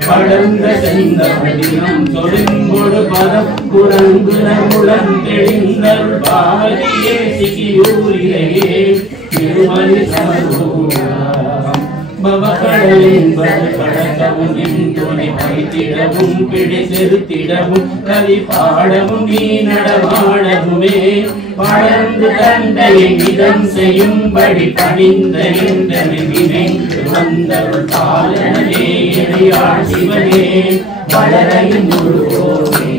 படர்ந்த செந்தமதினம் தொழுங்கொடு பதம் குரங்குணமுடன் தெளிந்தருள் பாவதியே சிக்கியூரிலேயே திருமணி சமர்வூராம் பவக்கடலின் பது கடக்கவும் என் துணை வைத்திடவும் பிடி செலுத்திடவும் கவி பாடவும் நீ நடமாடவுமே படர்ந்து தந்தையை இதம் செய்யும்படி பணிந்த எந்தனை நினைந்து வந்தருள் பாலனே இணையாள் சிவனே வளரையும் முழுவோமே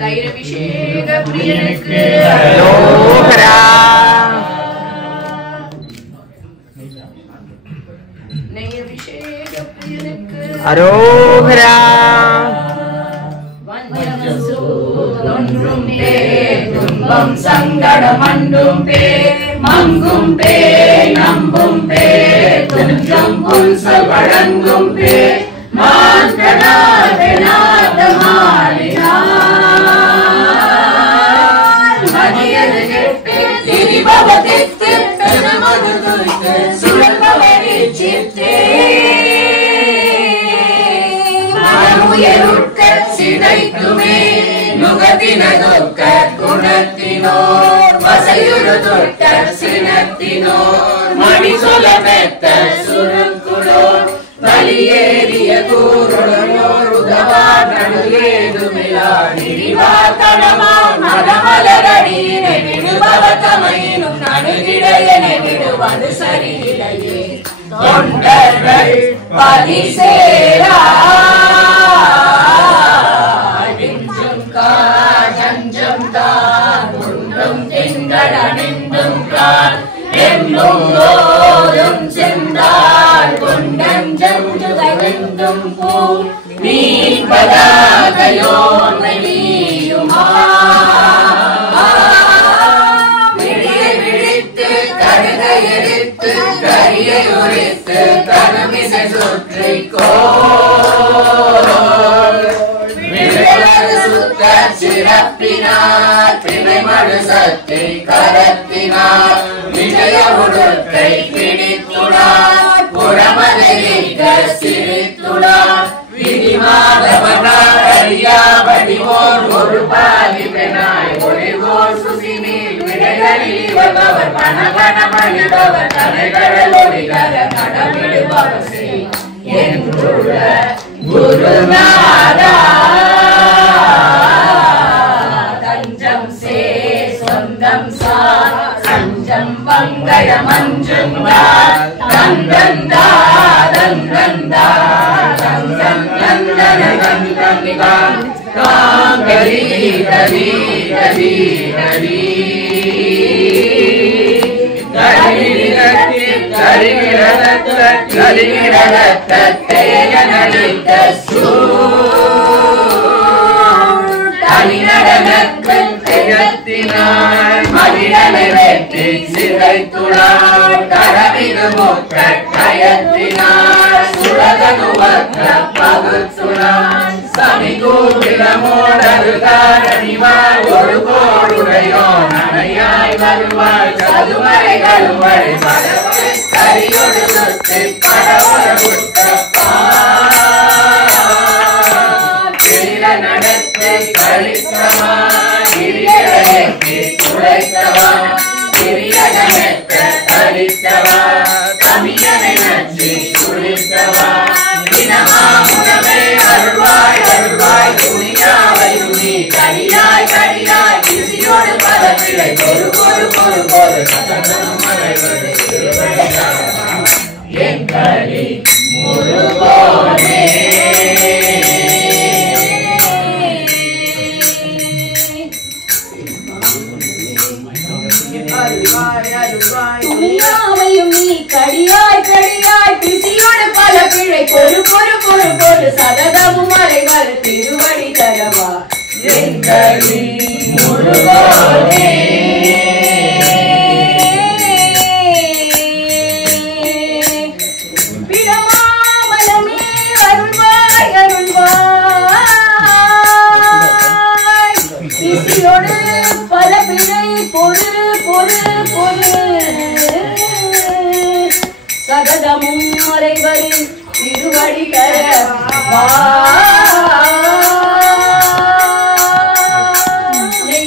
தைரபிஷேக பிரியனுக்கு அரோகரா நெய்யபிஷேக பிரியனுக்கு அரோகரா வஞ்சம் சூதொன்றும் பே துன்பம் சங்கடம் அண்டும் பே மங்கும் பே நம்பும் பே துஞ்சம் புன்சல் வழங்கும் பே மாற்றநாத மாலினான் மதியது கெட்டு திரிபவதித்து பெருமது துய்த்து சுழல்பவரி சித்தே மறுயருட்க சிதைக்குமே நுகத்தினதொக்க குணத்தினோர் வசையுறு தொட்ட சினத்தினோர் மணி சொல பெத்த சுருக்குளோர் பலியேறிய கூருடனோர் உதவா நடுஏதுமிலா நிறிவா தடமா மதமலரடியினை விடுபவத்தமையினும் நடுகிடையனை விடுவது சரியில்லையே தொண்டர்கள் பதிசேரா அடிஞ்சும் காஞ்சம் தான் உண்டும் திங்கள் அணிந்தும் கால் என்னும் போதும் சென்றால் கொண்டஞ்சம் துகைந்தும் பூ நீ பதாகையோ நீயுமா விழியை விழித்து கடுகை எடுத்து கரியை உரித்து கருமிசை சுற்றிக்கோ சுத்த சிறப்பினார் பிணைமடு சத்தை கரத்தினார் விஜய உடுக்கை பிடித்துடார் புறமதையிட்ட சிரித்துடார் விதிமாதவனார் அறியா வடிவோர் ஒரு பாதி பெணாய் ஒளிவோர் சுசிமீர் விடைகளில் வருபவர் பணகணமழிபவர் தலைகடல் ஒளிகர கடமிடுபவர் செய் என்றுள்ள குருநாதா தஞ்சம் சே சொந்தம் சா சஞ்சம் மங்கள மஞ்சும் தந்தந்தா தந்தந்தா தந்தம் நந்தன தந்தம் காங்கரி கரி கரி கரி மதிடனை வெற்றி சிதைத்துளார் கடவிது முற்ற கயத்தினார் சுழகனுவற்ற பகுத்துளார் சமிகூபிலமோடருகாரணிவார் ஒரு கோடுடையோ நனையாய் வருவாய் சதுமறை கருவறை படவரை கரியோடு சுற்றி படவர புற்றப்பா நடத்தை கழித்தவா கிரியடைக்கு குழைத்தவா கிரியடமெத்த கழித்தவா தமியனை நச்சி குளித்தவா தினமா உணவே அருள்வாய் அருள்வாய் துணியாவை துணி கரியாய் கரியாய் கிசியோடு பதவிலை பொறு பொறு பொறு பொறு சதனம் மறைவது என் கலி முருகோனே துணியாமையும் நீ கடியாய் கடியாய் பிசியோடு பல பிழை பொறு பொறு பொறு பொறு சததமும் அறைவர் திருவடி தரவா எங்களி முருகோனே விடமாமலமே அருள்வாய் அருள்வாய் பிசியோடு பல பிழை பொறு பொறு பொறு சததமும் மறைவரின் திருவடி தர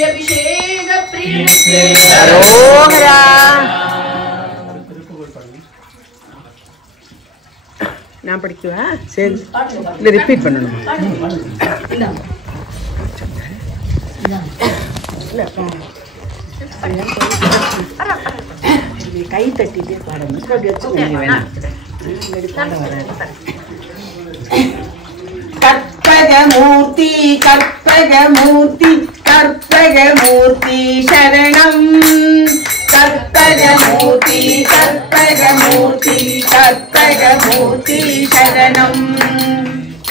அபிஷேக பிரியனுக்கு அரோகரா. நான் படிக்குவேன். சரி, இல்லை ரிப்பீட் பண்ணணும். கை தட்டிட்டே பாடணும். கற்பகமூர்த்தி கற்பகமூர்த்தி கற்பகமூர்த்தி சரணம். கற்பகமூர்த்தி கற்பகமூர்த்தி கற்பகமூர்த்தி சரணம்.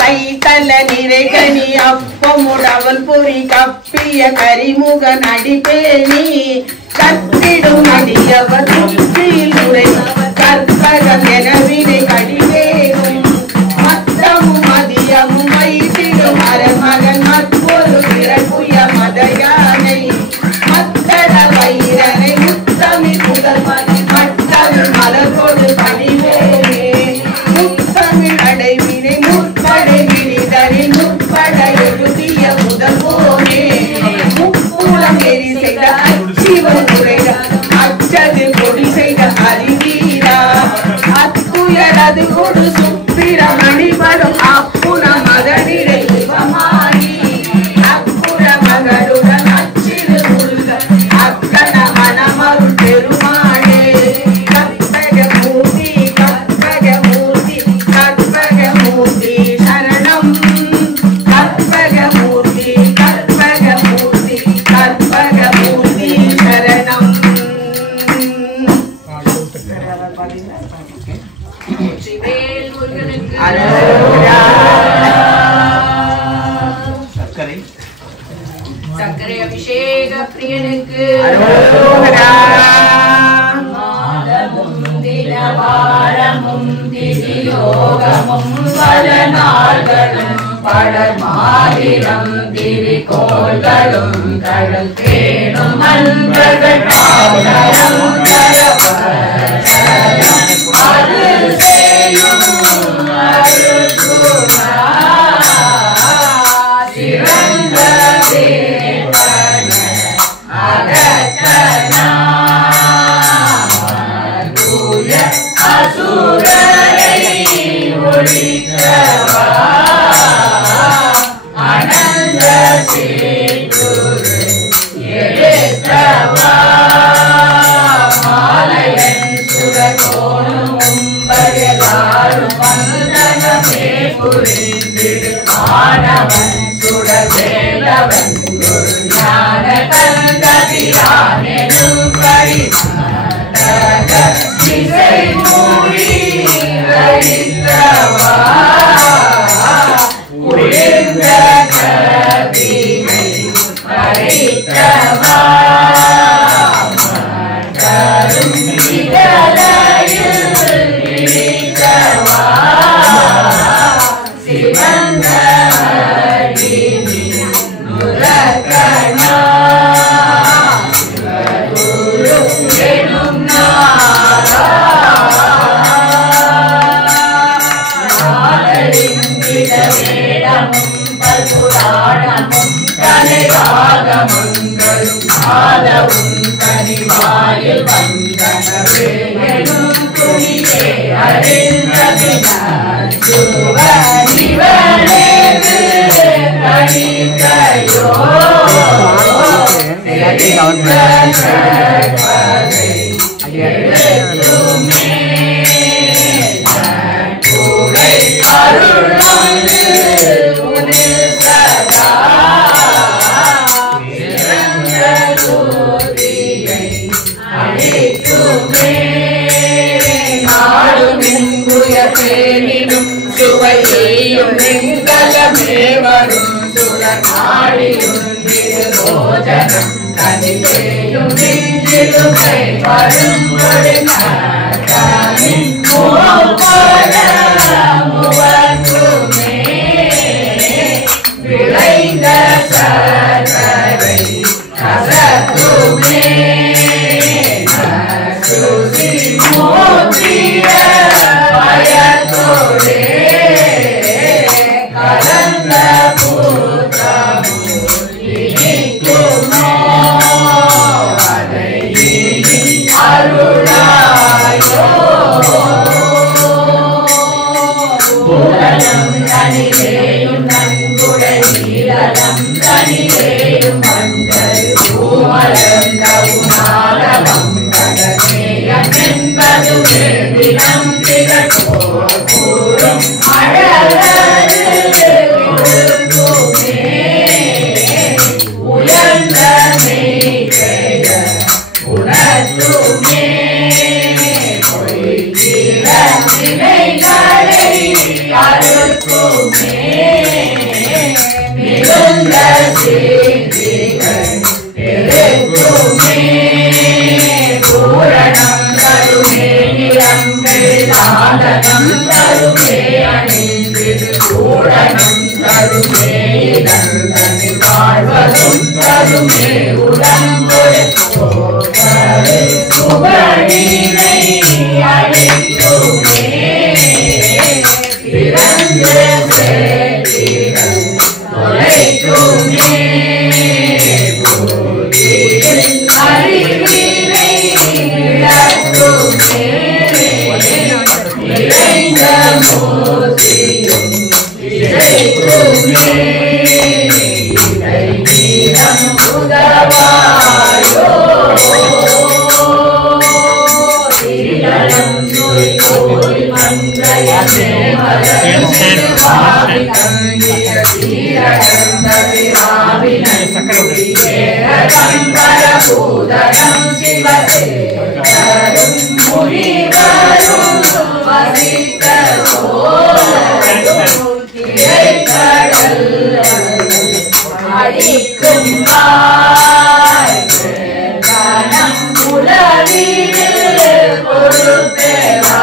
கைத்தல நிறைகனி அப்பமுடவல் பொறி கப்பிய கரிமுகன் அடிபேணி கத்திடும் அடியவர் சுற்றில் உரை கற்பகம் எனவினை கடிவேறும் மத்தமும் மதியமும் வைத்திடும் அரமகன் மற்றொரு பிறப்புய மதயானை மத்தட வைரனை முத்தமி புகழ்மதி மட்டமிழ் மலர்கொடு பணிவேனே முத்தமிழ் அடைவினை முற்படை விரிதனில் முற்பட எழுதிய முதல்வோனே முப்புலம் எரி செய்த அச்சிவன் உரைத அச்சது கொடி செய்த அறிவீரா அத்துயரது கொடு சுப்பிரமணி வரும் அப்புன மதனிடை சிவமாயி அப்புற மகளுடன் அச்சிறு முருக அக்கன மனமருள் பெருமாளே கற்பகமூர்த்தி கற்பகமூர்த்தி கற்பகமூர்த்தி சரணம். கற்பகமூர்த்தி கற்பகமூர்த்தி கற்பகமூர்த்தி சரணம். வெற்றிவேல் முருகனுக்கு அரோகரா. சர்க்கரை அபிஷேக பிரியனுக்கு அரோகரா. மாதமும் தினவாரமும் திரியோகமும் பல நாள்களும் படமாயிரம் திரிகோள்களும் கடல் தேனும் அன்பர்கள் பாவனம் அது செய்யும் அருள்குணா சிறந்த தேவன அகத்தனா தூய அசுரரை ஒழிக்கவா அனந்த சேதுரு எடுத்தவா மாலையன் சுரகோணும் உம்பகலாரும் வந்தனமே புரிந்திடு ஆனவன் சுடவேலவன் குரு ஞான கந்தபிரானெனும் பரிமாணக திசை மூடி அழித்தவா உயிர்ந்த கவினை அழித்தவா கரும் இதழையில் இழித்தவா சிவந்த அடினி நுரகணா சிவகுரு எனும் வேடமும் பல்புராணமும் கலைவாகமங்களும் ஆதவும் கனிவாயில் வந்தனவே எனும் துணியே அறிந்தபினார் சுவனிவனேது கணிகையோ எழுத்துமே நட்புடை அருளாண்டு உனில் சதா சிறந்த ஜோதியை அளிக்குமே நாடும் இன்புயர்த்தேனினும் சுவையையும் நெங்கலமே வரும் சுடநாடியும் திருபோஜனம் கதிலேயும் நெஞ்சிலுமை வரும் ஒரு நாட்டாமின் மூவர்க்குமே விளைந்த சர்க்கரை கசக்குமே நசுசி மூத்திய பயத்தோடே மிகுந்த சித்திகள் பெருக்குமே பூரணம் தருமே நிறங்கள் சாதனம் தருமே அணிந்திரு பூரணம் தருமே இதந்தனி வாழ்வதும் தருமே உடம்பொரு புகழினை அளிக்குமே பிறந்த சேத்திகள் தொலைக்குமே அறிவினை இழக்குமே நிறைந்த மூர்த்தியும் இசைக்குமே இதை வீரம் உதவாயோ திரிதலம் சுழிகோடி மங்கையமே மலர் பூதரம் சிவசேரும் முனிவரும் வசித்த கடல் அடிக்கும் கணம் உலகில் பொறுப்பேரா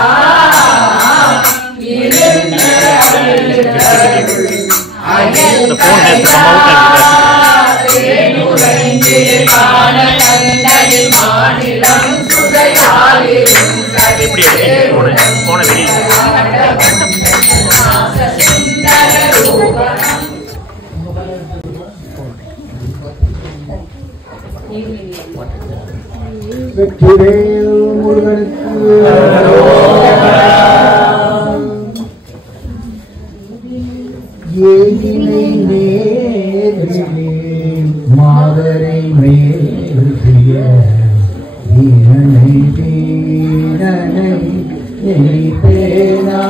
மாநிலம் சுதையாலிரும் போன வெற்றிவேல் முருகனுக்கு ஏகினை நேரிலே மாதரை மேல்பிய வீரனை வீரனை நினைப்பேனா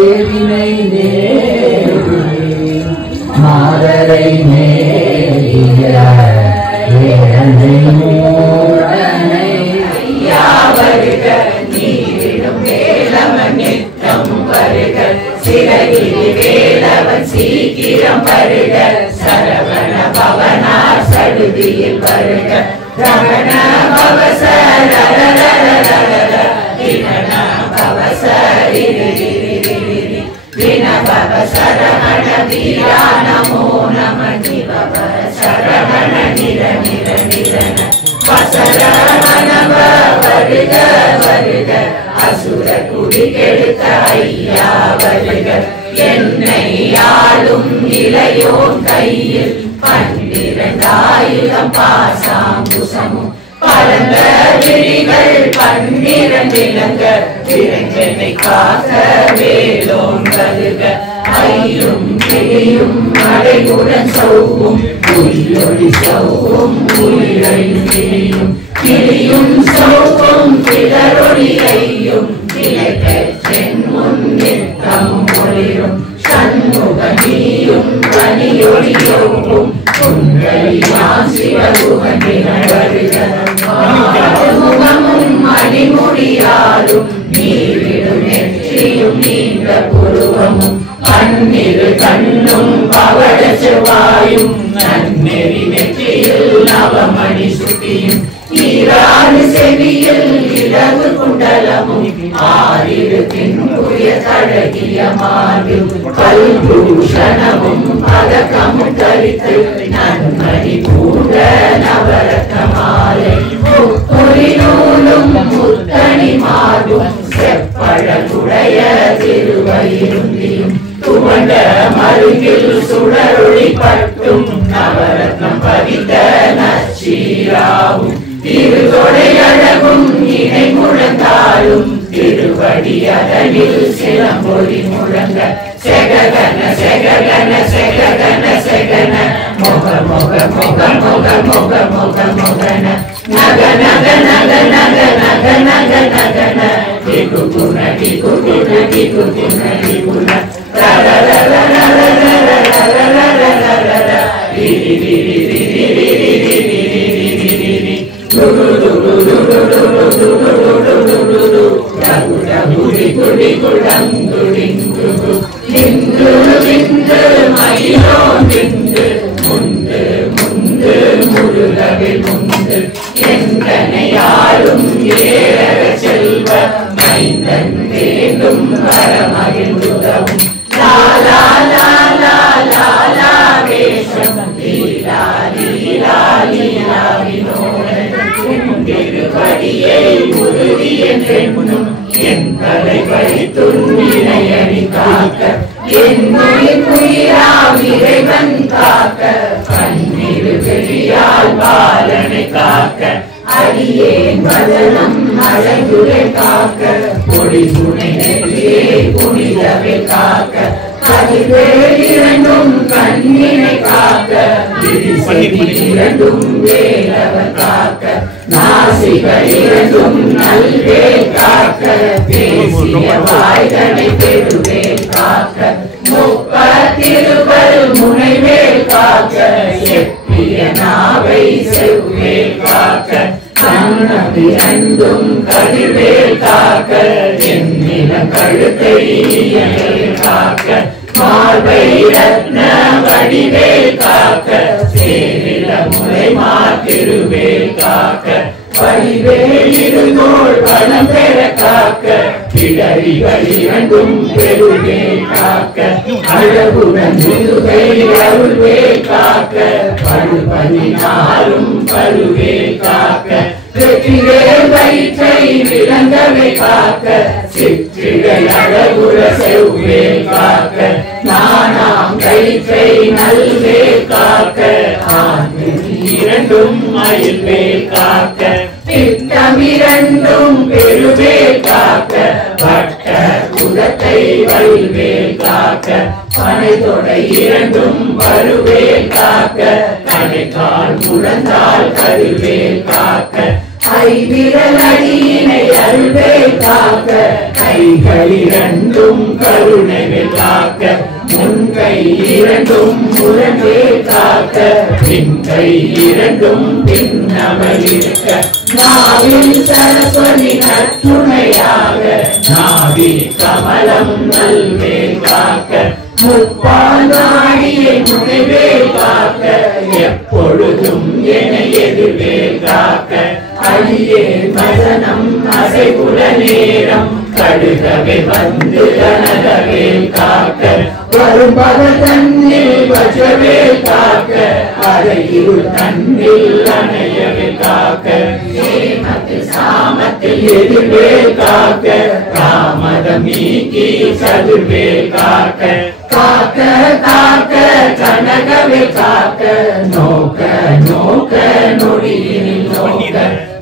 ஏவினை நேரிலே மாதரை மேலிய வீரனை மூரனை வருக நீரிடும் வேலவன் நித்தம் வருக சிறகிரி வேலவன் சீக்கிரம் வருக சரவண பவனார் சடுதியில் வருக ரமண பவசர விரண பவசரி வின பவசரமண வீரா நமோ நம நிவ சரவண நிர நிர நிரன வசரமண வருக வருக அசுர குடி கெடுத்த ஐயா வருக என்னை ஆளும் இளையோன் கையில் 12,000 பாசாங்குசமும் பரந்த விழிகள் 12 இளங்க விரைஞ்சனை காக்க வேலோன் வருக ஐயும் கிளியும் அடையுடன் சௌவும் உயிரொளி சௌவும் உயிரையும் கிளியும் கிளியும் சௌவும் கிளரொளி ஐயும் கிளை பெற்றென் முன்னித்தம் ஒளிரும் சண்முகனியும் மணியொளியோவும் குண்டலியான் சிவகுகனிகள் வருக முகமும் மணிமுடியாலும் நீரிடும் நெற்றியும் நீண்ட புருவமும் கண்ணிரு கண்ணும் பவள செவ்வாயும் நன்னெறி நெற்றியில் நவமணி சுட்டியும் ஈராறு செவியில் இடது குண்டலமும் ஆறிரு பின்புய தழகிய மார்பில் கல்பூஷணமும் பதக்கமும் தரித்து நன்மணி பூண்ட நவரத்ன மாலை முப்புரி நூலும் முத்தணி மார்பும் செப்பழகுடைய திருவயிருந்தியும் துவண்ட மருகில் சுடரொளி பட்டும் நவரத்னம் பதித்த நச்சீராவும் திருதொடை அழகும் இணை முழந்தாலும் திருவடி அதனில் சிலம்பொலி முழங்க செககன செககன செககன செகன முக முக முக முக முக முக முகன நக நக நக நக நக நக நகன டிகுகுன டிகுகுன டிகுகுன டிகுன ரர ரர ரர ரர ரர ரர ரர ரிரி ரிரி ரிரி ரிரி ரிரி ரிரி ரிரி டு டு டு டு டு டு டு டு டு டு டு டு டு டு குடி குடி குடங்குடிங்கு நின்று நின்று மயிலோ நின்று முந்து முந்து முருகவில் முந்து என்றனையாளும் ஏழக செல்வ மைந்தன் வேண்டும் வரமகிழ்ந்துதவும் லாலா லாலா லாலா வேஷம் லீலா லீலா லீலா வினோதன் திருவடியை உறுதி என்றென்னும் என் தலை கழித்துன்னினை அடி காக்க என் உயிராம் இறைவன் காக்க கண்ணீர் வெளியால் பாலனை காக்க அடியேன் வதனம் அழகுரை காக்க கொடி துணை நெற்றியை புனிதவை காக்க கதிர்வேல் இரண்டும் கண்ணினை காக்க இரண்டும் வேலவர் காக்க நாசிகள் இரண்டும் நல்வேல் காக்க பேசிய வாய்தனை பெருவேல் காக்க முப்பத்திருவல் முனைவேல் காக்க செப்பிய நாவை செவ்வேல் காக்க கண்ணபிரண்டும் கதிர்வேல் காக்க எண்ணில கழுத்தை காக்க மார்பை ரத்ன வடிவேல் காக்க சேரில முறை மாத்திருவேல் காக்க வடிவேல் இருந்தோள் பணம் பெற காக்க பிடரிகள் இரண்டும் பெருவேல் காக்க அழகுடன் முதுகை அருள்வேல் காக்க பழுபதினாலும் பழுவேல் காக்க வெற்றிவேல் வயிற்றை விளங்கவை காக்க சிற்றிடை அழகுற செவ்வேல் காக்க நானாம் கயிற்றை நல்வேல் காக்க இரண்டும் மயில்வேல் காக்க திட்டமிரண்டும் பெருவேல் காக்க பட்ட குடத்தை வல்வேல் காக்க பனை தொடை இரண்டும் வருவேல் காக்க கடைக்கால் முழந்தால் கருவேல் காக்க ஐவிரல் அடியினை அருள்வேல் காக்க கைகள் இரண்டும் கருணைவேல் காக்க முன்கை இரண்டும் முரண்வேல் காக்க பின்கை இரண்டும் பின்னமல் இருக்க நாவில் சரஸ்வதி நற்றுணையாக நாவி கமலம் நல்வேல் காக்க முப்பாடியை முனைவேல் காக்க எப்பொழுதும் என எதிர்வேல் காக்க அடியே மதனம் அசைபுல நேரம் கடுகவே வந்து கனகவேல் காக்க வரும் பக தன்னில் வஜவேல் காக்க அறையில் தன்னில் அணையவேல் காக்க சேமத்தில் சாமத்தில் எதிர்வேல் காக்க தாமதம் நீக்கி சதுர்வேல் காக்க காக்க காக்க கனகவேல் காக்க நோக்க நோக்க நொடியில் நோக்க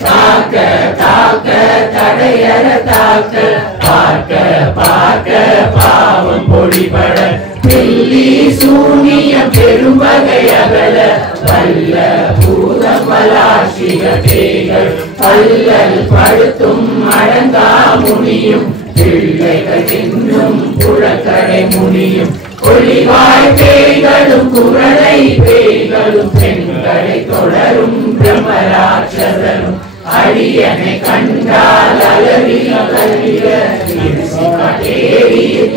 காக்க காக்க தடையற காக்க பார்க்க பார்க்க பாவம் பொழிபட பில்லி சூனிய பெரும்பகை அகல வல்ல பூதம் பலாசிக பேய்கள் பல்லல் படுத்தும் அடங்கா முனியும் பிள்ளைகள் இன்னும் புழக்கடை முனியும் ஒளிவாய் பேய்களும் குரலை பேய்களும் பெண்களை தொடரும் பிரம்மராட்சதனும் அடியனை கண்டால் அலறி கல்விய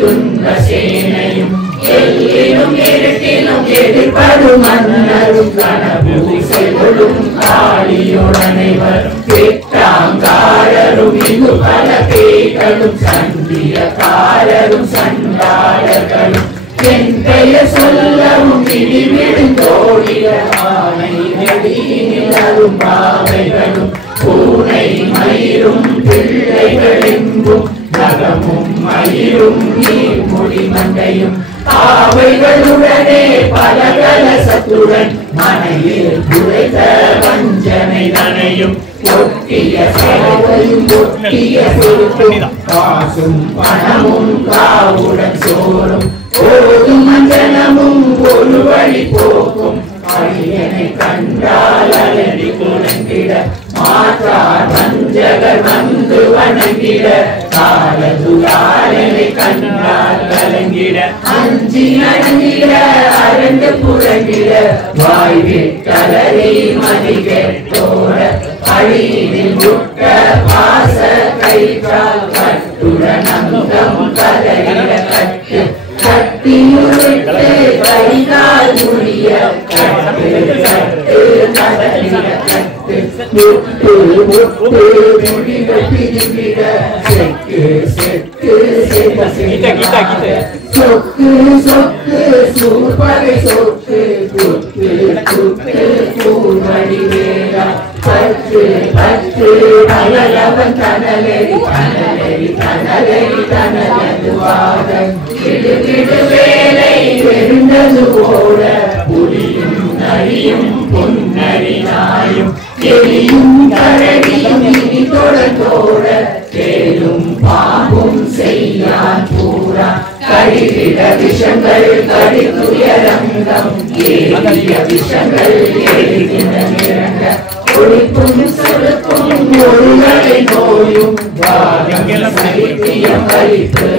துன்ப சேனையும் எல்லிலும் இருட்டிலும் எதிர்ப்பது மன்னரும் கனபூசைகளும் காளியுடனைவர் பெற்றாங்காரரும் இங்கு பல பேய்களும் சந்தியக்காரரும் சண்டாளர்களும் என் பெயர் சொல்லவும் இடிவிழுந்தோடிய ஆனை நெடியினிலும் பாவைகளும் பூனை மயிரும் பிள்ளைகளெங்கும் நகமும் மயிரும் நீர்மொழி மண்டையும் பாவைகளுடனே பலகல சத்துடன் மனையில் குறைத்த வஞ்சனை நனையும் ஒட்டிய சேவையும் ஒட்டிய பொறுப்பும் காசும் பணமும் காவுடன் சோறும் போதும் மஞ்சனமும் ஒரு வழி போக்கும் அடியனை கண்டால் அலறி குணங்கிட மாற்றார் வஞ்சகர் வந்து வணங்கிட காலதுகாரனை கண்டால் கலங்கிட அஞ்சி நடுங்கிட அரண்டு புறங்கிட வாய்வில் கலரி மதிகோட அழியில் முட்ட பாச கைத்தால் கட்டுடனந்தம் கதையில கட்டு கட்டியுருட்டு கைகால் முடிய கட்டு கட்டு கதையில கட்டு முட்டு முட்டு முடிக பிரிவிட செக்கு செக்கு செக்கு சொக்கு சொக்கு சூப்பரை சொக்கு குத்து குத்து கூமடி வேடா பற்று பற்று அழலவன் தனலெறி தனலெறி தனலெறி தனலது வாதம் கிடு கிடு வேலை வெறுந்தது போல புலியும் நரியும் பொன்னரி நாயும் எரியும் கரடியும் இனி தொடர்ந்தோட தேடும் பாம்பும் செய்யான் பூரா கடிவிட விஷங்கள் கடித்துயரங்கம் ஏறிய விஷங்கள் ஏறின நிறங்க ஒளிப்பும் சொலுப்பும் ஒருவரை நோயும் சைத்தியம் வலிப்பு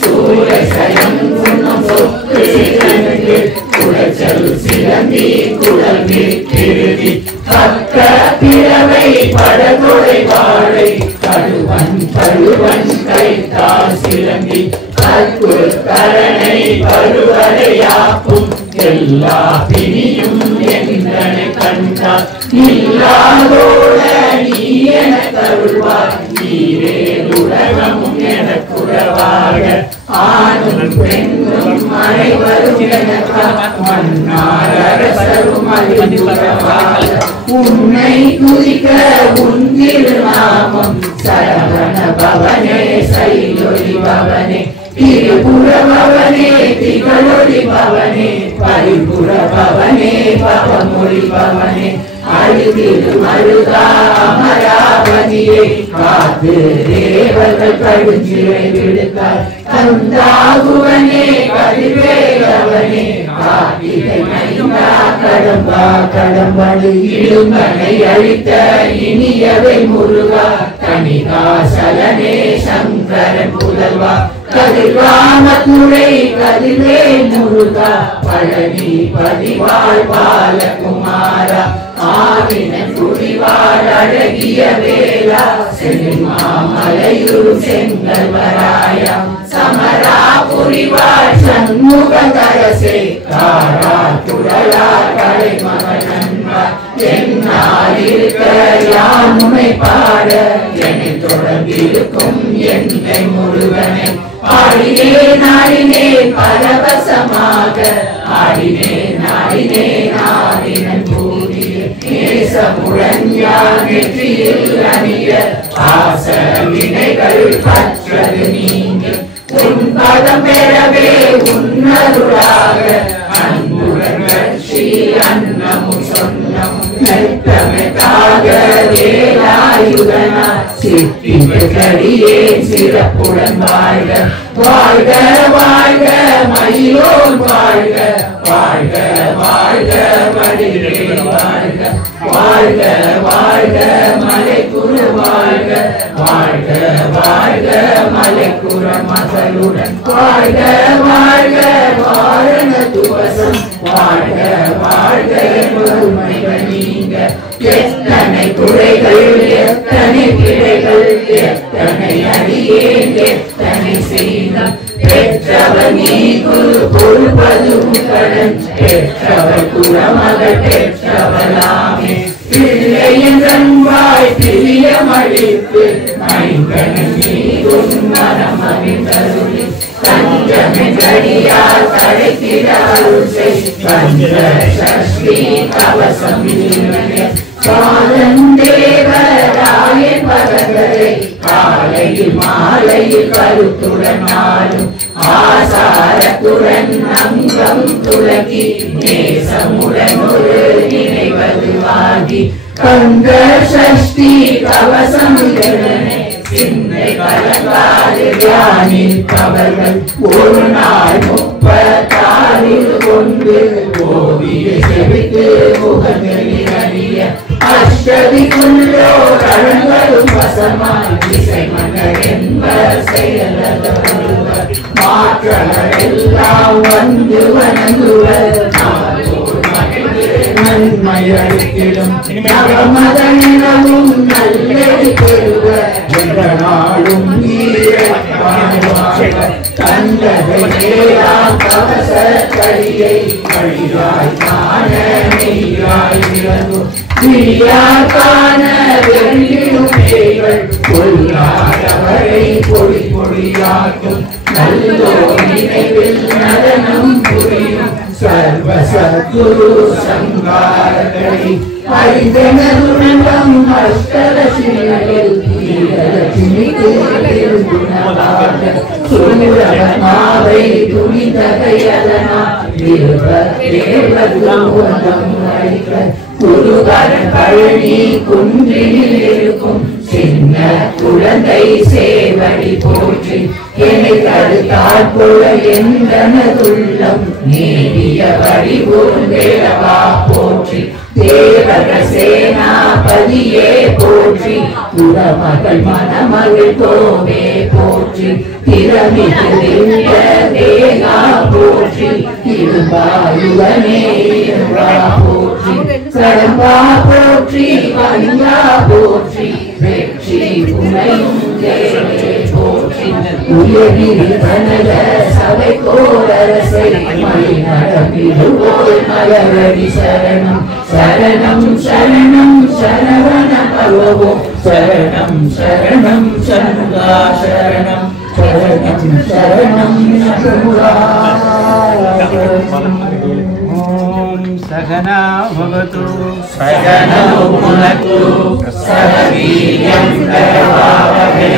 சூரசயம் உண்ணும் சொத்து சிறந்து குளச்சல் சிறந்தி குழல் திருதி பக்க பிறவை படகொடை வாழை கழுவன் கழுவன் கைத்தால் சிறந்தி கற்பு கரணை பருவரையாக்கும் எல்லா பிணியும் எங்களை கண்டால் இல்லாதோட நீ என தருள்வார் நீரே உலகமும் என குறவாக ஆணும் பெண்ணும் அனைவரும் எனக்கு மன்னார் அரசரும் அறிவுறவாக உன்னை துதிக்க உன் திருநாமம் சரவண பவனே சைலொலி பவனே திரிபுர பவனே திகழொலி பவனே பரிபுர பவனே பவமொழி பவனே அழுதிரு மருதா அமராவதியை காத்து தேவர்கள் கடுஞ்சிறை விடுத்தார் கந்தாகுவனே கதிர்வேலவனே காட்டிலை மைந்தா கடம்பா கடம்படு இடுங்கனை அழித்த இனியவை முருகா கணிகாசலனே சங்கரன் புதல்வா கதிர்வாமத்துறை கதிர்வே முருகா பழனி பதிவாழ் பாலகுமாரா ஆவினன் குடிவாழ் அழகிய வேளா சென்மாமலையுறு செங்கல்வராயா சமரா புரிவாழ் சண்முக கரசே காரா குடலா கலை மகனன்வா என்னால் இருக்க யாமுனை பாட என்னை தொடர்ந்திருக்கும் என்னை முருகனை ஆடினேன் ஆடினேன் பரவசமாக ஆடினேன் ஆடினேன் ஆடினன் பூரிய நேசமுடன் யான் நெற்றியில் அணிய ஆச வினைகள் பற்றது நீங்க உன் பதம் பெறவே உன்னருளாக அன்புடன் ஸ்ரீ அன்னமும் சொன்னமும் மெத்தமெத்தாக வேலாயுதனா சித்திரையே சிறப்புடன் வாழ்க வாழ்க வாழ்க மயிலோன் வாழ்க வாழ்க வாழ்க வடிவேல் வாழ்க வாழ்க வாழ்க மலைக்குரு வாழ்க வாழ்க வாழ்க மலைக்குற மகளுடன் வாழ்க வாழ்க வாரண துவசம் வாழ்க வாழ்க வறுமைகள் நீங்க எத்தனை குறைகள் எத்தனை பிழைகள் எத்தனை அடியேன் எத்தனை செய்தம் பெற்றவர் நீ குரு பொறுப்பதும் கடன் பெற்றவர் குலமகள் பெற்றவளாமே பிள்ளை என்றன்பாய் பிரியமளித்து மைந்தனின் மீதும் மனமறிந்தருளி தஞ்சமென்றடியார் தடைத்திட அருள் செய் பஞ்ச சஷ்டி கவசம் காலந்தேவராயன் பதங்களை காலையில் மாலையில் கருத்துடன் நாளும் ஆசாரத்துடன் அங்கம் துலகி நேசமுடன் ஒரு நினைவது வாங்கி கந்த சஷ்டி கவசம் சிந்தை கலங்காது தியானிப்பவர்கள் ஒரு நாள் 36 கொண்டு ஓவிய செவித்து முகங்களில் அணிய அஷ்டதிக்குள்ளோ கழங்களும் வசமாய் இசை மன்னர் என்பர் செயலவர் மாற்றங்கள் எல்லாம் வந்து வணங்குவர் மகிழ்ந்து நன்மையளித்திடும் நவமதனிடமும் நல்லடி பெறுவ என்ற நாளும் தந்தகையா கவச கடியை வழியாய் காண நெய்யாய் இறங்கும் காண வெள்ளிடும் பேய்கள் கொல்லாதவரை பொடி பொடியாக்கும் நல்லோ நினைவில் நடனம் புரியும் சர்வ சத்குரு சங்காரங்களை அறிந்தனருணம் அஷ்டலட்சுமிகளில் லட்சுமிக்கு சுரமாவை துணிதகையதனா குருகரன் பழனி குன்றில் இருக்கும் சின்ன குழந்தை சேவடி போற்றி என்னை தடுத்தால் போல எந்தனதுள்ளம் நீடிய வடிவா போற்றி தேவர சேனாபதியே போற்றி குலமகள் மணமகள் கோவே போற்றி திறமிக தேகா போற்றி இருபாயுவனே போற்றி கடம்பா போற்றி கஞ்சா போற்றி வெற்றி புனையும் தேவே போற்றி உயர்நிதி தனத சபை கோரரசை மணி நடப்பிடுவோர் மலரடி சரணம் சரணம் சரணம் சரவண பவோ சரணம் சரணம் சண்முகா சரணம் சரணம் சரணம் சண்முகா சகனா பவது சகனோ புனக்து சக வீர்யம் கரவாவஹை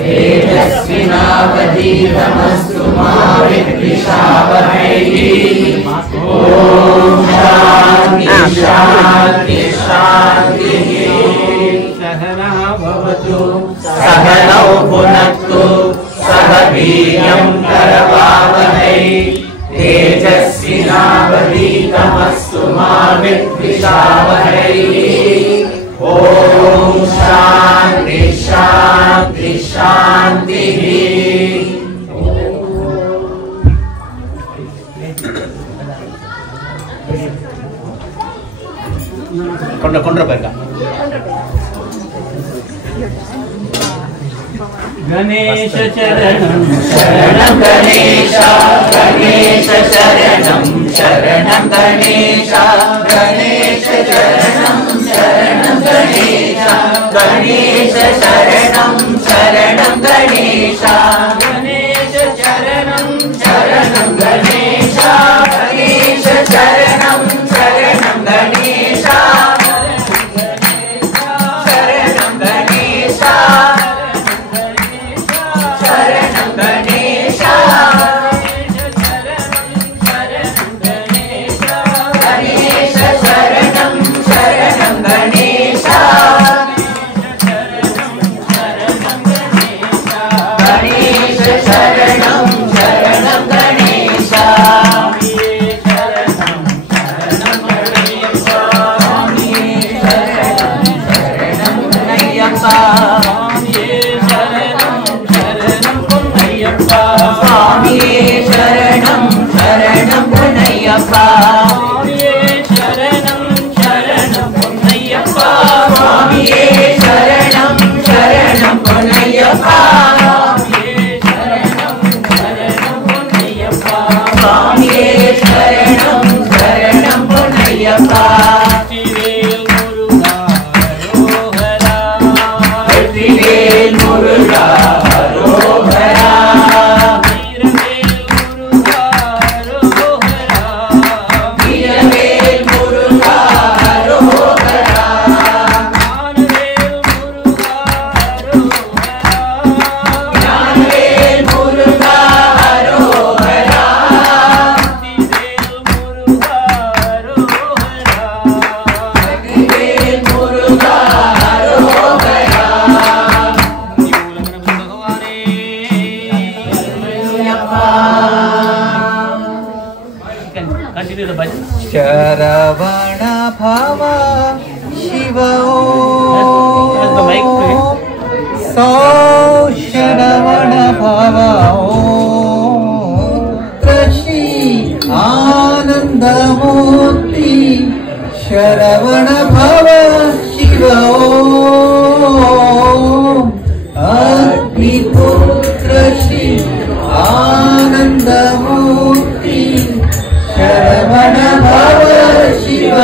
தேஜஸ்வினாவதீதமஸ்து மா வித்விஷாவஹை ஓம் சாந்தி சாந்தி சாந்தி சகனா பவது சகனோ புனக்து சக வீர்யம் கரவாவஹை तेजस्विनावधीतमस्तु मा विद्विषावहै ओम शांति शांति शांति கொண்ட போயிருக்கா गणेश चरणं शरणं गणेश गणेश शरणं शरणं गणेश गणेश शरणं शरणं गणेश गणेश शरणं शरणं गणेश गणेश शरणं शरणं गणेश गणेश शरणं शरणं गणेश शरणं गणेश शरवण भव शिव सौ शरवण भव श्री आनंदमूर्ति शरवण भव शिव अग्निपुत्र श्री आनंदमूर्ति शरवण भव शिव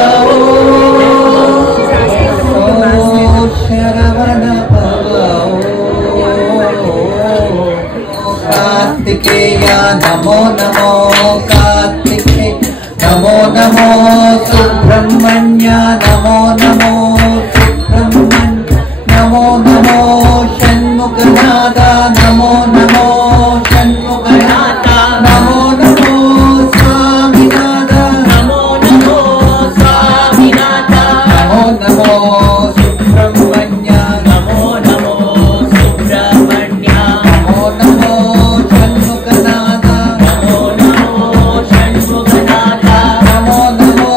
शरवण भव कार्तिकेय नमो नमो कार्तिकेय नमो नमो सुब्रह्मण्य नमो नमो सुब्रह्मण्य नमो नमो षण्मुखनाथ नमो नमो षण्मुखनाथ नमो नमो स्वामिनाथ नमो नमो स्वामिनाथ नमो नमो सुब्रह्मण्य नमो नमो सुब्रह्मण्य नमो नमो षण्मुखनाथ नमो नमो षण्मुखनाथ नमो नमो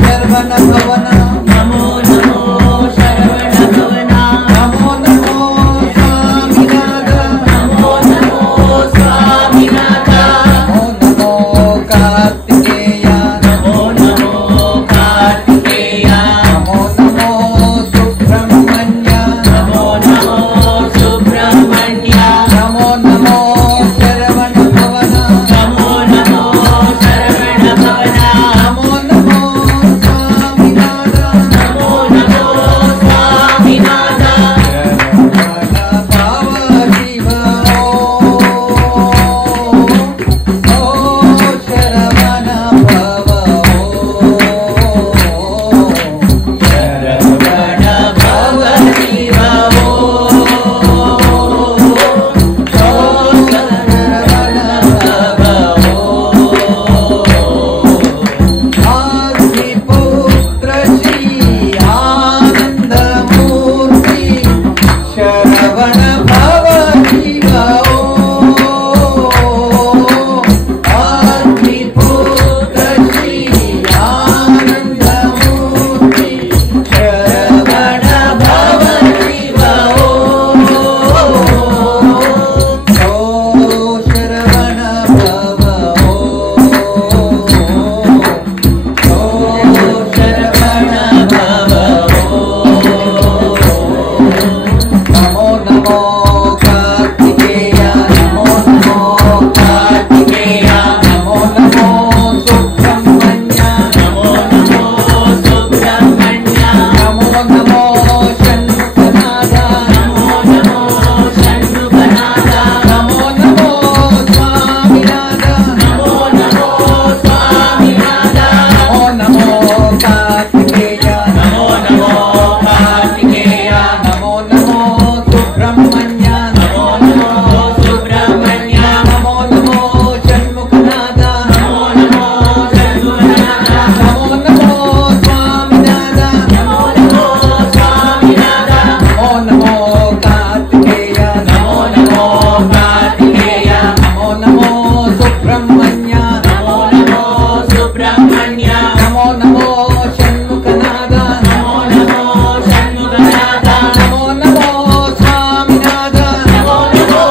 शरवण भवन नमो नमो शरवण भवन नमो नमो स्वामिनाथ नमो नमो स्वामिनाथ नमो नमो कार्तिकेय नमो नमो कार्तिकेय नमो नमो सुब्रह्मण्य नमो नमो सुब्रह्मण्य नमो नमो शरवण भवन नमो नमो शरवण भवन नमो नमो स्वामिनाथ नमो नमो स्वामिनाथ भाव शिव ओ शरवण भव शरवण भव शिव आदिपुत्र श्री आनंदमूर्ति शरवण भव शिव आदिपुत्र श्री आनंदमूर्ति शरवण भव शिव शरवण भव शरवण भव नमो नमो कार्तिकेय नमो नमो कार्तिकेय नमो नमो सुब्रह्मण्य नमो नमो सुब्रह्मण्य नमो नमो षण्मुखनाथ नमो नमो षण्मुखनाथ नमो नमो स्वामिनाथ नमो नमो स्वामिनाथ नमो नमो कार्तिकेय नमो नमो कार्तिकेय नमो नमो सुब्रह्मण्य नमो नमो सुब्रह्मण्य नमो नमो षण्मुखनाथ नमो नमो षण्मुखनाथ नमो नमो स्वामिनाथ नमो नमो स्वामिनाथ नमो नमो कार्तिकेय नमो नमो कार्तिकेय नमो नमो सुब्रह्मण्य नमो नमो सुब्रह्मण्य नमो नमो षण्मुखनाथ नमो नमो षण्मुखनाथ नमो नमो स्वामिनाथ नमो नमो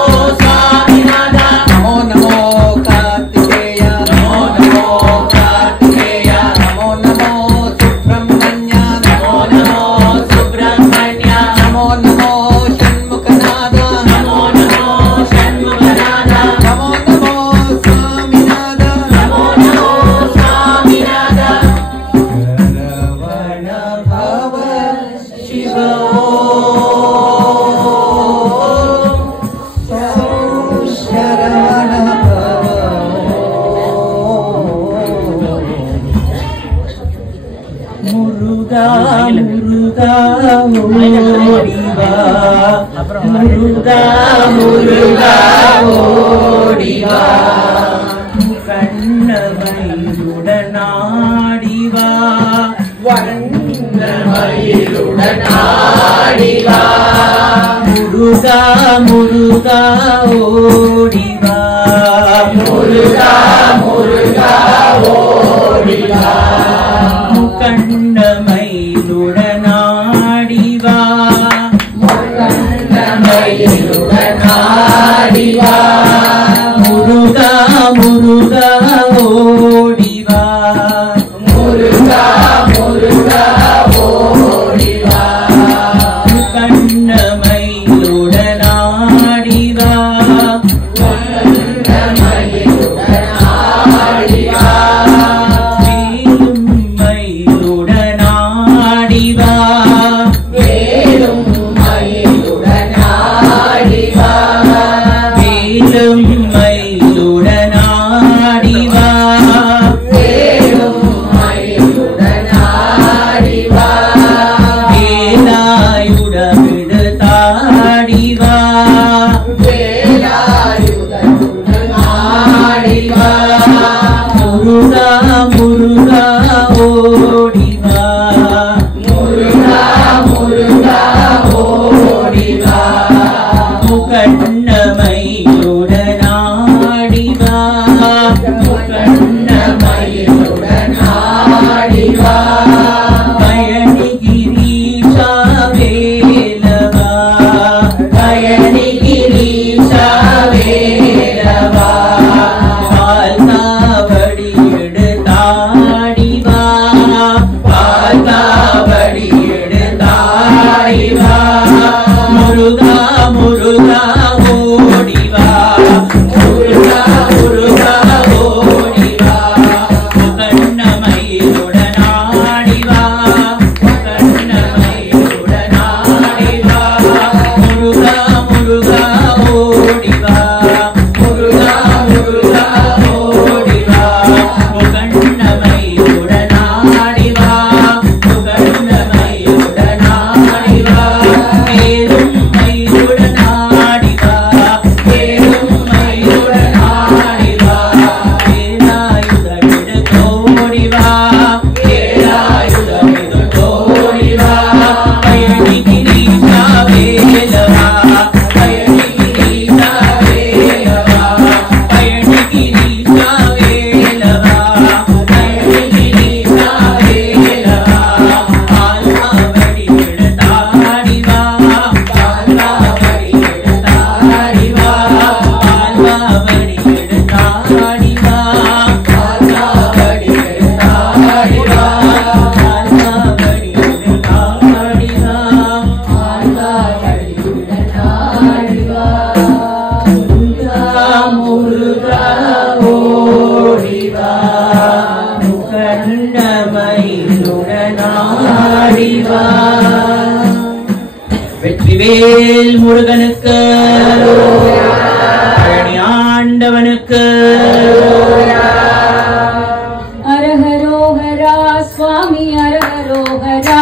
स्वामिनाथ नमो नमो कार्तिकेय नमो नमो कार्तिकेय नमो नमो सुब्रह्मण्य नमो नमो सुब्रह्मण्य नमो नमो षण्मुखनाथ नमो नमो षण्मुखनाथ नमो नमो स्वामिनाथ नमो नमो स्वामिनाथ शरवण भव शिव शरवण भव मुरुगा मुरुगा ओडिवा मुरुगा मुरुगा ओडिवा கண்ணமயிலுடனாடிவா வண்ணமயிலுடனாடிவா முருகா முருகா ஓடிவா முருகா முருகா ஓடிவா முக்கண்ணமயிலுடனாடிவா முக்கண்ணமயிலுடனாடிவா முருகா முருகா ஓடிவா முருகா முருகா வெற்றிவேல் முருகனுக்கு பழனி ஆண்டவனுக்கு அரஹரோஹரா சுவாமி அரஹரோஹரா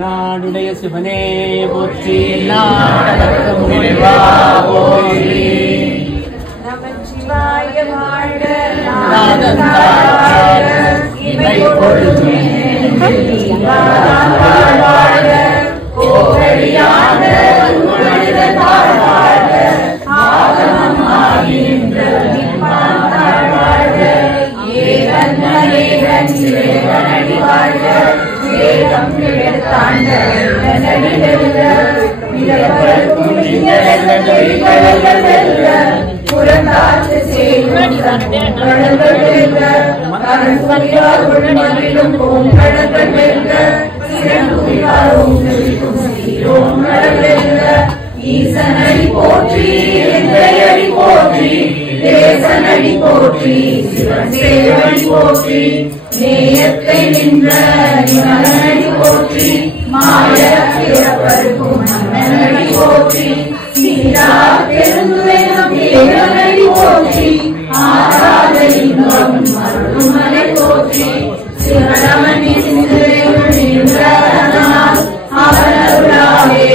நாடுடைய சிவனே போற்றி, நாடகத்தும் முனிவா போற்றி, நமச்சிவாய வாழ்க, நாதந்தாள் இமை பொழுதுமே வாழ்க, கோவழியான வாழ்க, ஆகமம் ஈசனடி போற்றி எந்தையடி போற்றி தேசனடி போற்றி சிவன் சேவடி போற்றி நேயத்தை நின்ற நிமலனடி போற்றி மாயப்பருக்கும் மன்னனடி போற்றி சீரா பெருந்துரையம் தேவனடி போற்றி ஆராத இன்பம் மருமலை போற்றி சிவனமணி சிந்தையுள் நின்றனால் அவனருளாவே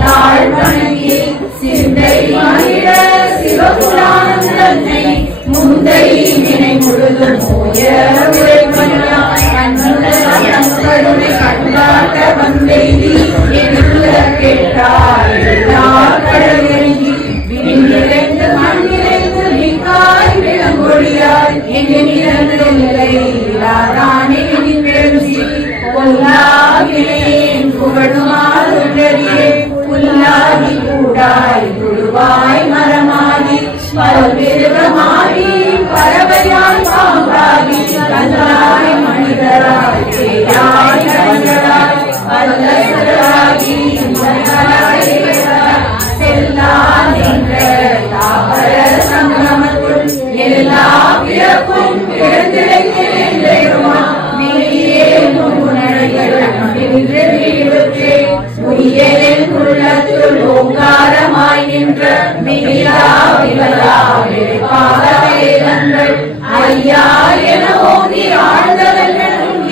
தாழ் வணங்கி சிந்தை மகிழ சிவபுராணம் தன்னை முந்தை வினை முழுதும் போய கண்களுடைய கண்காட்ட வந்தெய்தி எழுத கேட்டார் எல்லார் கடலிறங்கி விண்ணிறைந்து மண்ணிறைந்து மிக்காய் விளங்கொழியாய் எங்கு நிறந்தில்லை இல்லாதானே நீ பேசி பொல்லாவினேன் புகழுமாறுடைய புல்லாகி கூடாய் குழுவாய் மரமாகி பல்விருகமாகி பறவையாய் பாம்பாகி கல்லாய் மனிதராய் பேயாய் கண்களாய் அல்லசராகி செல்லா நின்ற தாவர சங்கமத்துள் எல்லா பிறப்பும் பிறந்திருக்கிறேன் ஓங்காரமாய் நின்ற ஐயா என ஓதி ஆழ்ந்தவர்களும்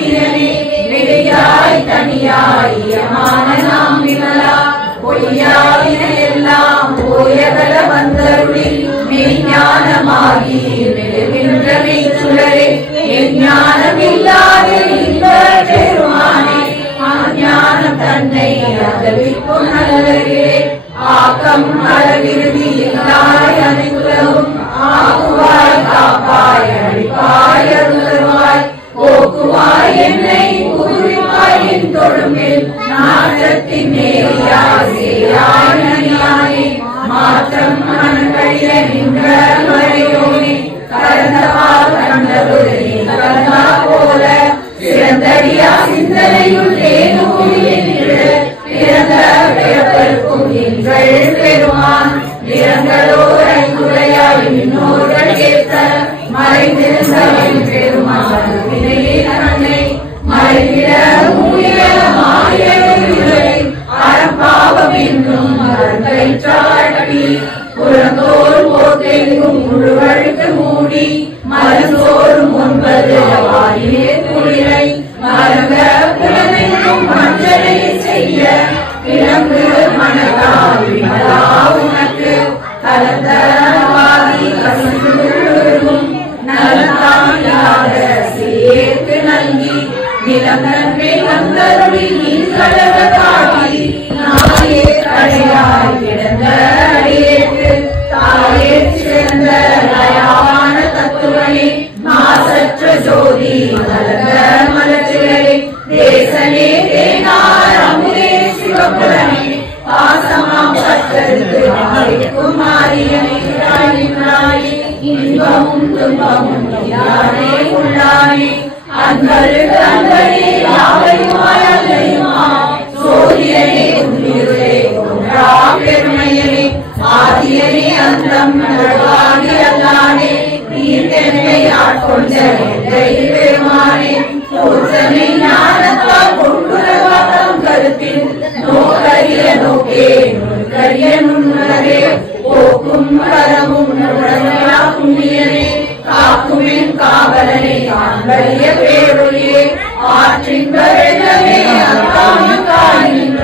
வெளியாய் தனியாயமான நாம் விமலா பொய்யாவின எல்லாம் போயகல வந்தருளில் மெய்ஞானமாகி மெழுகின்ற மெய்ச்சுடரே எஞ்ஞானமில்லாத இந்த பெருமானே ஞானம் தன்னை அறிவிக்கும் நல்லே ஆக்கம் அளவிருதி இல்லாய் அனைத்துலகும் ஆக்குவாய் காப்பாய் அழிப்பாய் அருள்வாய் போக்குவாய் என்னை புதுவாய் என் தொழுமில் நாற்றத்தின் நேரியாய் சேயாய் நனியானே மாற்றம் மனக்கழிய நின்ற மறையோனே கலந்தவால் கண்டதொரு கலந்தா போல சிறந்தடியா சிந்தனையுள் பிறந்த பிறப்பருக்கும் எங்கள் பெருமான் நிறங்களோர் ஐந்துரையாய் இன்னோர்கள் ஏற்ற மறைந்திருந்தவன் பெருமான் தன்னை மறைவிட மூய மாயை அறப்பாவம் என்னும் மரங்களைச்சாட்டி புறந்தோர் போத்தெங்கும் முழுவழுக்கு மூடி மலர்ந்தோறும் 9 வாயிலே துளிரை மரங்க புலமெங்கும் மஞ்சளை செய்ய கிழங்கு மணக்கால் விமலா உனக்கு கலந்தவாதி கலந்தும் நலத்தாமியாத சேர்த்து நல்கி நிலந்தன்மை வந்தருளி நீ கலக காட்டி நாயே கடையாய் கிடந்த அடியேற்று தாயே சிறந்த லயாவான தத்துவனே மாசற்ற ஜோதி மலர்ந்த மலர்ச்சிகளே தேசனே தேனார் அமுதே சிவபுரனே பாசமாம் கற்றெடுத்து நாளைக்கும் மாறியனே ராணி இன்பமும் துன்பமும் யானே உள்ளானே அன்பருக்கு அன்பனே யாவையுமாய் அல்லையுமா சோதியனே உன்னிருளே ஒன்றா பெருமையனே ஆதியனே அந்தம் நல்வாகி அல்லானே தீர்த்தனை ஆட்கொண்ட பெருமானே தோற்றனை ஞானத்தால் கொண்டுரவாதம் கருத்தில் நோக்கரிய நோக்கே நுண்கரிய நுண்ணுணரே போக்கும் கரமும் உடமையா புண்ணியனே காக்குமென் காவலனே காண்பறிய பேரொழியே ஆற்றின் வெள்ளமே அக்காமக்காய் நின்ற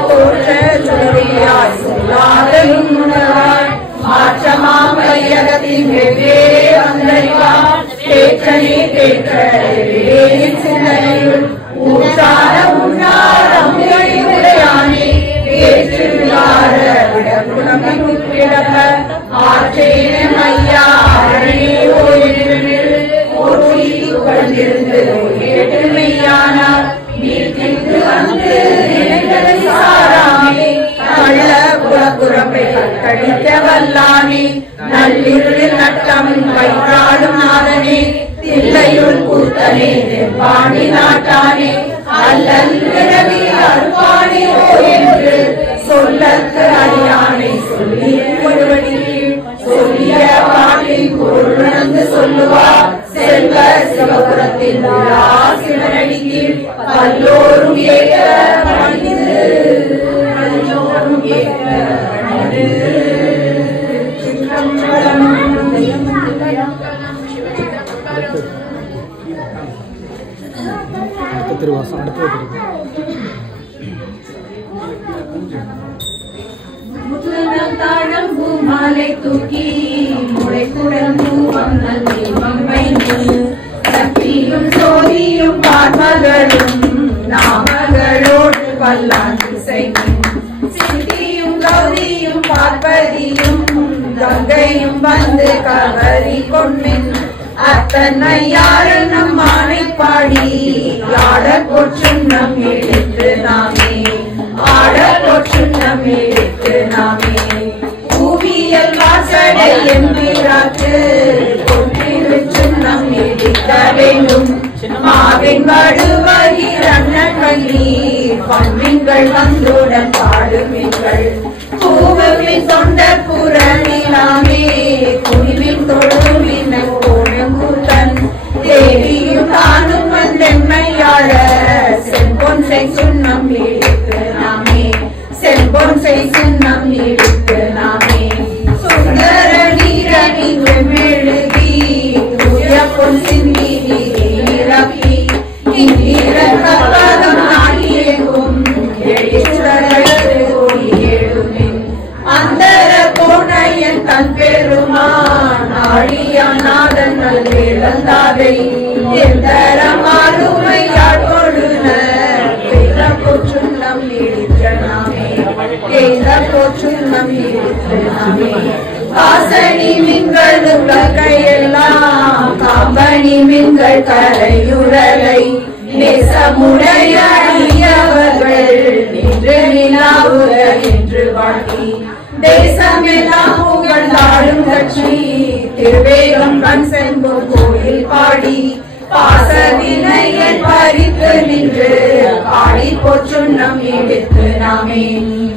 தோற்ற சுடரியாய் சொல்லாத நுண்ணுணராய் மாற்றமாம் கையகத்தின் வெவ்வேறே வந்தறிவா தேற்றனே தேற்றே சிந்தனையுள் ஊற்றான உண்ணார் அமுதடி உடையானே வேற்று விழார விடகுணமை முற்பிடக ஆற்றேன ஐயா அரணே ஓரில் போற்றி புகழ் வந்திருந்து கேட்டு மெய்யானார் வீட்டிற்கு வந்து நினைத்ததை சாராமே கள்ள புறப்புறப்பை கடிக்க வல்லானே நள்ளிருளில் நட்டமின் பயிராடும் நாதனே தில்லையுள் கூத்தனே தென்பாண்டி நாட்டானே அல்லல் பிறவி அருவானே ஓ என்று சொல்லத்து அறியானை சொல்லி ஒருவடி சொல்லிய பாட்டில் பொருளுணர்ந்து சொல்லுவார் செல்வ சிவபுரத்தில் சிவனடி கீழ் கல்லோரும் ஏற்க பணிந்து கல்லோரும் ஏற்க பணிந்து தாழம் பூமாலை தூக்கி முளைக்குடன் பூவம் நன்றி மம்பைந்து சக்தியும் சோதியும் பார்மகளும் நாமகளோடு வல்லான் இசைக்கும் சித்தியும் கௌரியும் பார்ப்பதியும் கங்கையும் வந்து கவரி கொன்மின் அத்தனை யாரு நம் மானை பாடி ஆட போற்றும் நம் எடுத்து நாமே ஆட போற்றும் நம் எடுத்து நாமே பூவியல் வாசடை எம்பிராக்கு கொன்றிருச்சும் நம் எடுக்க வேண்டும் மாவின் வடுவகிர் அண்ணன் கண்ணீர் பண்மீன்கள் வந்துடன் பாடுமீன்கள் பூவின் தொண்டர் புறநிலாமே குடிவின் தொழுவின கோணங்கூத்தன் தேவியும் தானும் வந்தெம்மையாள செம்பொன் செய் சுண்ணம் எடுத்து நாமே செம்பொன் செய் சுண்ணம் எடுத்து நாமே சுந்தர நீரணி மெழுகி தூய பொன் சிந்தி நீரப்பி இந்நீர கற்பகம் நாட்டியெங்கும் எழுச்சடைத்து ஓடி எழுமின் அந்தர கோணையன் தன் பெருமான் ஆழியாநாதன் நல்லிழந்தாதை எந்தர மாறுமையாள் கொடுனர் எய்த போற்றும் நம் இடித்த நாமே எய்த போற்றும் நம் இடித்த நாமே காசனி மின்கள் கையெல்லாம் காம்பனி மின்கள் கரையுரலை நேசமுடைய அடியவர்கள் நின்று நிலாவுக என்று வாழ்த்தி தேசமெல்லாம் புகழ்ந்தாடும் கட்சி திருவேகம் கண் செம்பூர் கோயில் பாடி பாசவினையன் பறித்து நின்று பாடி போற்றும் நம் எடுத்து நாமே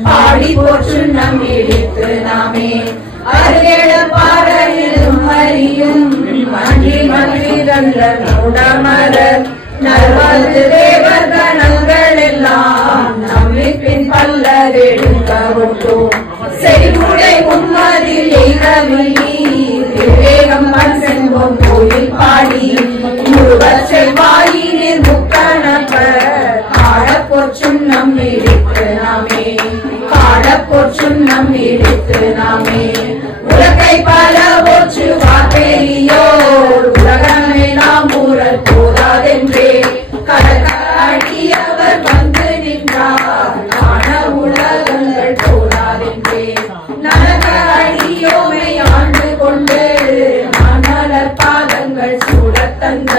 பாடி போற்றும் நம் எடுத்து நாமே அருகேட பாறையிலும் அறியும் மன்றி மன்றிதல்ல மூடமரர் நல்வது தேவர் கணங்கள் எல்லாம் நம்மை பின் பல்லர் எடுக்க விட்டோம் செறிவுடை உண்மதில் எய்தமிழி விவேகம் கண் செல்வோம் கோயில் பாடி முருகர் செல்வாயினில் முக்கணப்பர் காட போற்றும் நம் எடுத்து நாமே காட போற்றும் நம் எடுத்து நாமே உலகை பல போற்று வாப்பெரியோர் உலகமே நாம் ஊரல் போதாதென்றே கடற்கடியவர் வந்து நின்றார் காண உலகங்கள் போதாதென்றே நரக அடியோமை ஆண்டு கொண்டு மணலர் பாதங்கள் சூழத் தந்த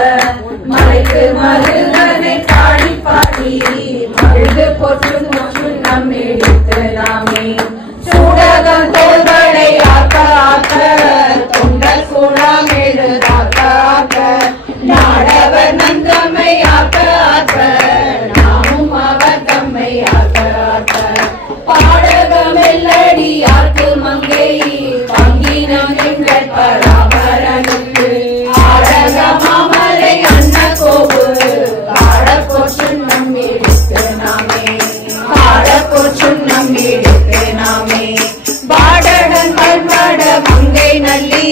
மலைக்கு மருகனை பாடி பாடி மகிழ்ந்து போற்றும் நம் எடுத்து நாமே சூடகம் தோள்களை ஆக்க ஆக்க தொண்டல் கூடாம் எழுதாக்க ஆக்க நாடவர் நந்தம்மை ஆக்க ஆக்க நாமும் அவர் தம்மை ஆக்க ஆக்க பாடகம் எல்லடி ஆக்கு மங்கை பங்கினம் எங்கள் பராமரனுக்கு ஆடக மாமலை அண்ண கோவு காட போற்றும் நம் எடுத்து நாமே காட போற்றும் நம் எடுத்து நாமே பாடடன் பண்பட மங்கை நல்லி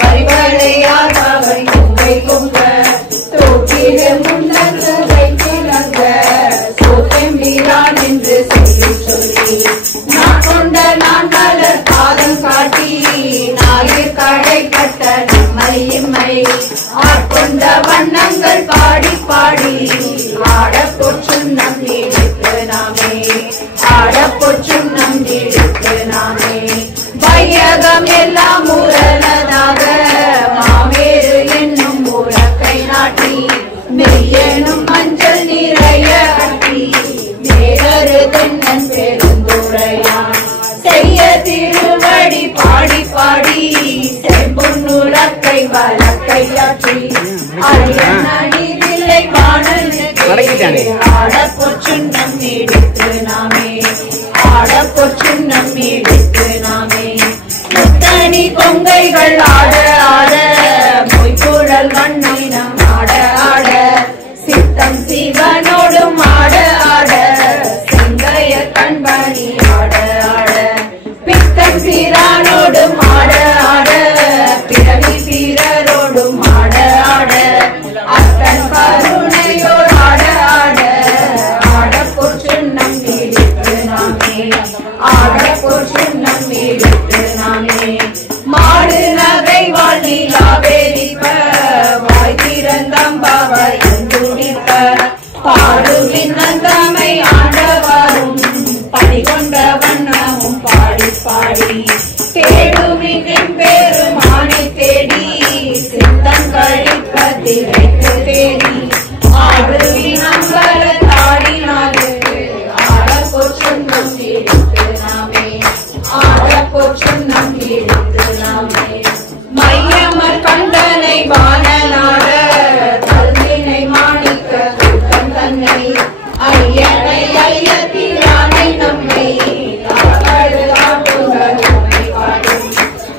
வரிவளையார் அவன் கொங்கை கொங்க தோற்றிட முன்னத்து மெய்யனும் மஞ்சள் நிறைய கட்டி மேலரு தென்னன் பெருந்துரையான் செய்ய திருவடி பாடி பாடி செம்பொன்னுலக்கை வழக்கையாற்றி அடியனடிவில்லை வாணனுக்கு ஆடப்பொச்சுன்னம் நீடித்து நாமே ஆடப்பொச்சுன்னம் நீடித்து நாமே முத்தனி கொங்கைகள் ஆட ஆட மொய்குழல் வண்ணை நம் ஆட ஆட சித்தம் சிவனோடும் ஆட ஆட செங்கைய கண்பணி ஆட ஆட பித்தம் சீரானோடும் ஆட ஆட பிறவி சீரரோடும் ஆட ஆட அத்தன் கருணையோடு ஆட ஆட ஆடப்போர் சுண்ணம் நீடித்து நாமே ஆடப்போர் சுண்ணம் நீடித்து நாமே மாடு நகை வாழ்நிலா வேதிப்ப வாய் திறந்தம்பாவை துடிப்ப பாடுவின் நந்தமை ஆண்டவரும் பணி கொண்ட வண்ணமும் பாடி பாடி தேடுவின் பெருமானை தேடி சித்தம் கழிப்ப திரைத்து தேடி ஆடுவின் அம்பல தாடினாலே ஆடப்போர் சுண்ணம் நீடித்து நாமே ஆடப்போர் சுண்ணம் நீடித்து நாமே மையமர் கண்டனை வானநாட தல்வினை மாணிக்க கூட்டம் தன்னை ஐயனை ஐயத்திரானை நம்மை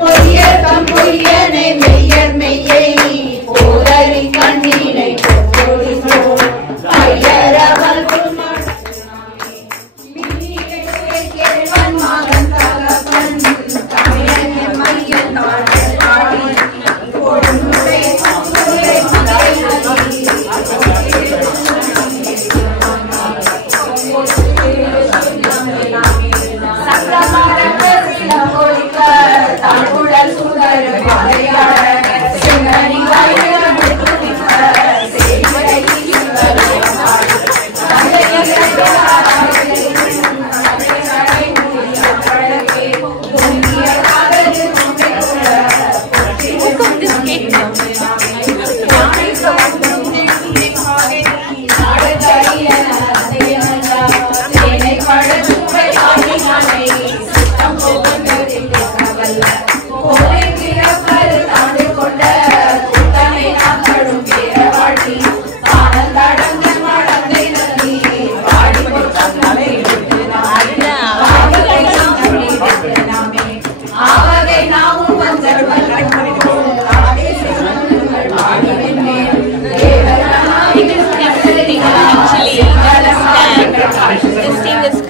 பொய்யர்தம் பொய்யனை மெய்யர் மெய்யை போதறி கண்ணீனை பொறுத்தோடு ஐயரவல் மகன் தகப்பன் தமிழன் மையன் தாடி கொடுமுறை தாழ்வுடல் சுடர் பாதையாட சிங்கனி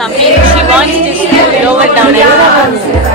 She wants to see lower down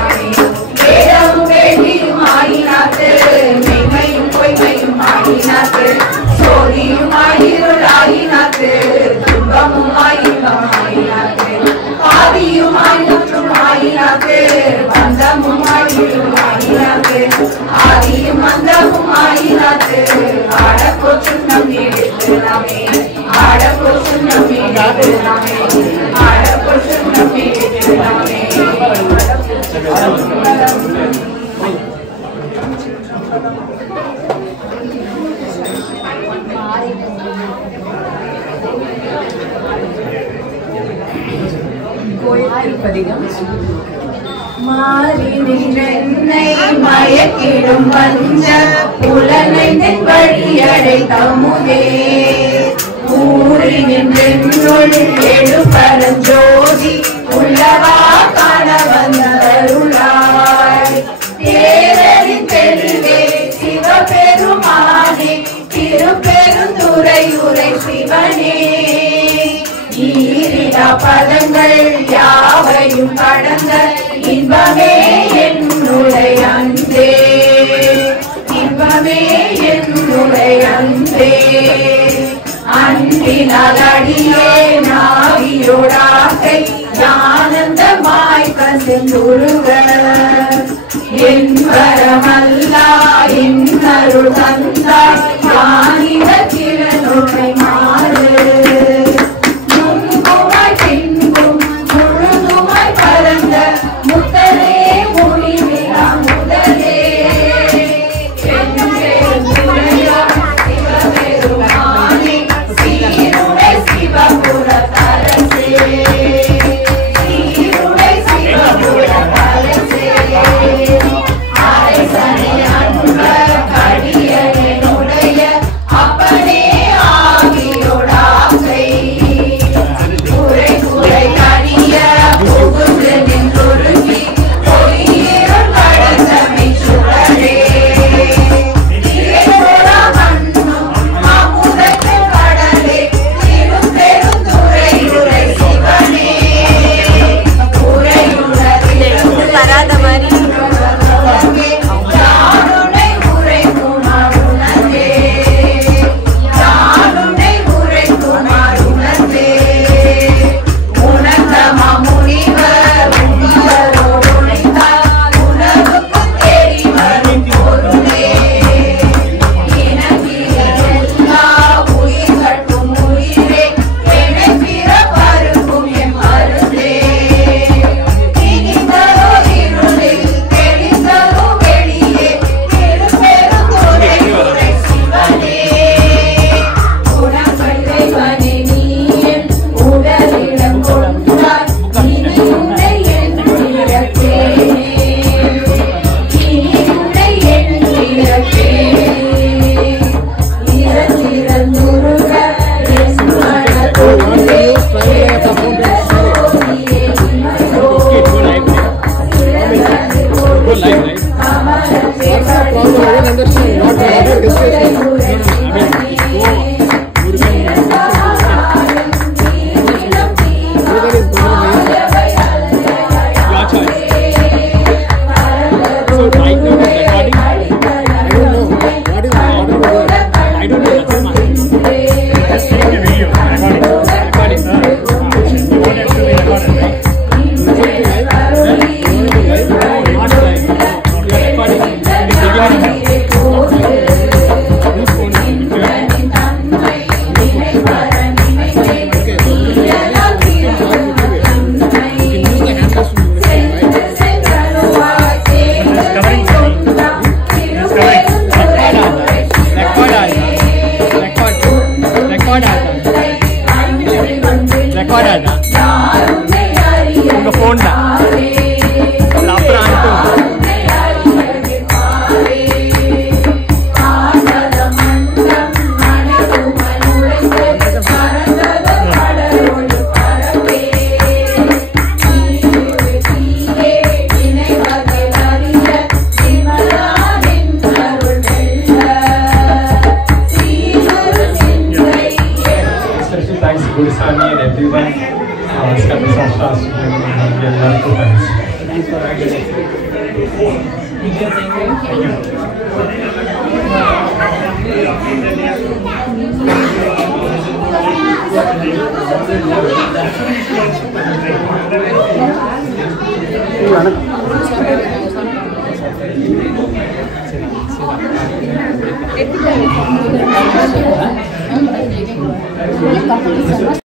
மாறி நின்றென்னை மயக்கிடும் வஞ்ச புலனை வழியடை தமுதே ஊறி நின்றென்னுள் எழு பரஞ்சோதி உள்ளவா காண வந்தருளாய் தேரரின் தெளிவே சிவபெருமானே திருப்பெருந்துறையுரை சிவனே ஈரிடா பதங்கள் யாவையும் கடந்த இன்பமே என்னுடைய அன்பே இன்பமே என்னுடைய அன்பே அன்பினால் அடியே நாவியோடாகை ஆனந்தமாய் கசிந்துருக என் வரமல்லா இன்னருள் தந்தாய் யானிட திறனுரை மாறு ரெக்கார்ட் ஆகுதா உங்க போன் தான் அப்புறம் அனுப்புங்க Gurusami and everyone, Skandi Sasha, thanks for Thank you.